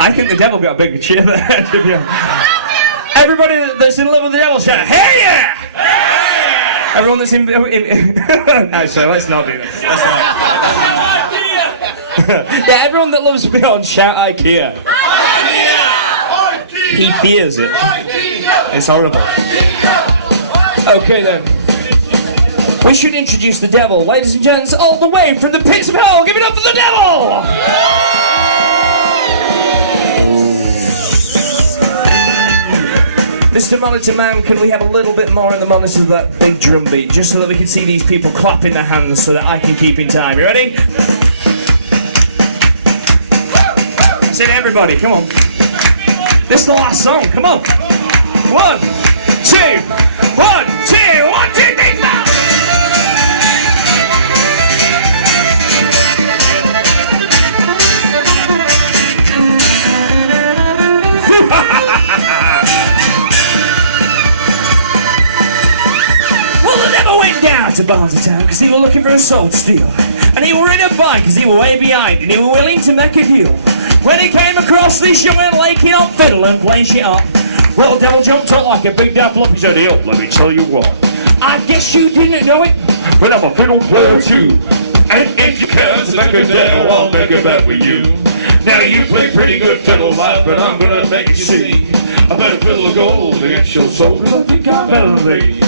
I think the devil got a bigger cheer there, to be honest. Everybody that's in love with the devil, shout, hey yeah! Hey! Everyone that's in... Actually, let's not do that. Yeah, everyone that loves Beyond, shout IKEA. IKEA! He fears it. IKEA! It's horrible. Okay then. We should introduce the devil. Ladies and gents, all the way from the pits of hell, give it up for the devil! Mr. Monitor Man, can we have a little bit more in the monitor of that big drum beat, just so that we can see these people clapping their hands so that I can keep in time. You ready? Say to everybody, come on. This is the last song, come on. 1, 2, 1, 2, 1, 2, 3, 4. Went down to Barnsle town because he were looking for a soul to steal, and he were in a bike because he were way behind and he were willing to make a deal. When he came across this young laking on fiddle and playing shit up, well, Del jumped up like a big damn flop. He said, "Yo, let me tell you what, I guess you didn't know it, but I'm a fiddle player too, and if you care to make a deal, I'll make a bet with you. Now you play pretty good fiddle, lad, but I'm gonna make you see I better fiddle of gold against your soul, because I think I'm better than thee."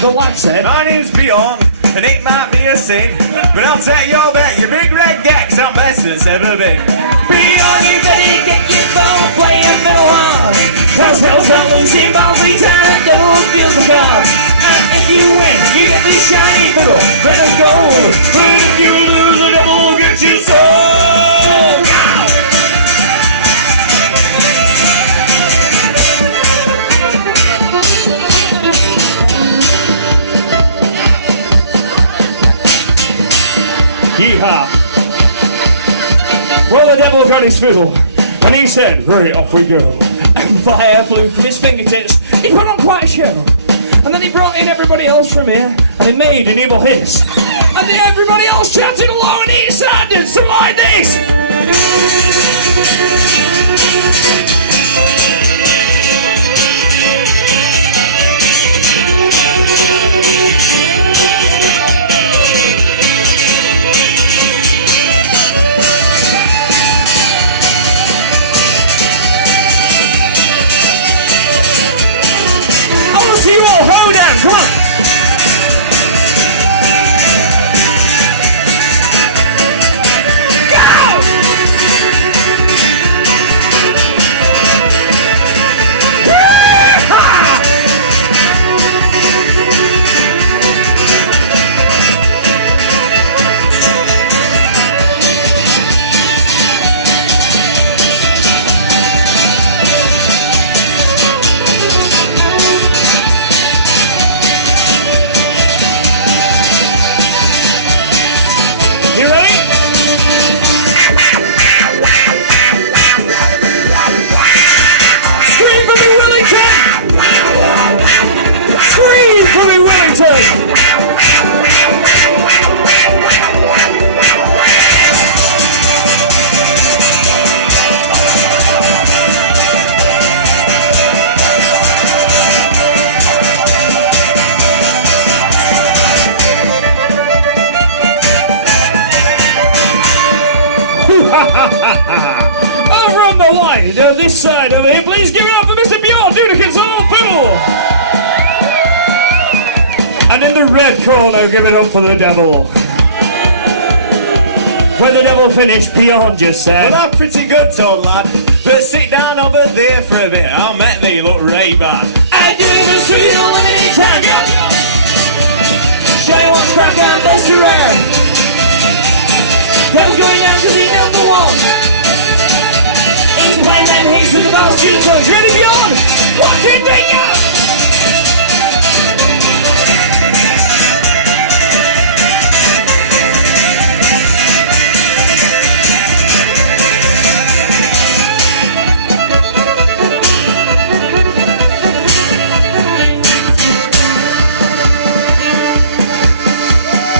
The lad said, "My name's Beyond, and it might be a sin, but I'll take your bet, you big red gax, I'm best as ever been. Beyond, you better get your phone playing fiddle hard, cause hell's not losing balls every time the devil feels the cards. And if you win, you get this shiny fiddle, red and gold. But if you lose, the devil gets your soul. Yeehaw. Well, the devil got his fiddle, and he said, "Right, off we go." And fire flew from his fingertips. He put on quite a show. And then he brought in everybody else from here, and he made an evil hiss. And then everybody else chanted along, and he sounded something like this. Come on! Go! Over on the wide, this side over here, please give it up for Mr. Bjorn, Doonican's own fiddle. And in the red corner, give it up for the devil. When the devil finished, Bjorn just said, "Well, I'm pretty good, toad lad, but sit down over there for a bit, I'll make thee look right bad. I do the sweet limited time, show you what's crack and best to rare. Devil's going down cause he's number one. It's playing them hits with the ball students, so it's ready Beyond. 1, 2, 3, go!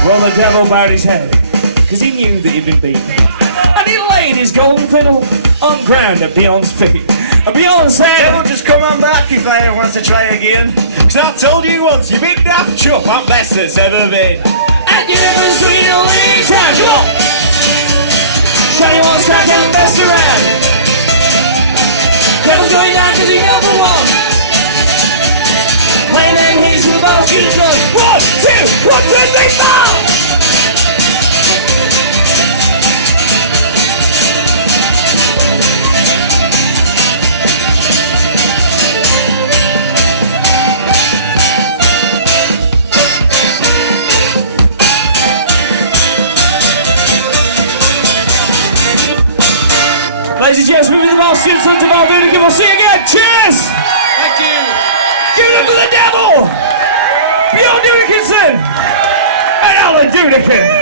Well, the devil bowed his head, because he knew that he'd been beaten. And he laid his golden fiddle on ground at Beyond's feet. And Beyond said, He'll just come on back if I ever wants to try again. Cause I told you once, you big daft chuff, I'm best that's ever been. and you never sweet only time. Come on! Shiny one's crack and best around. Devil's going down to the other one. Playing them he's to the ball, shooting guns. 1, 2, 1, 2, 3, 4! Ladies and gents, moving the ball, students on to ball, Doonican. We'll see you again. Cheers! Thank you. Give it up for the devil! Beyond Doonican and Alan Doonican.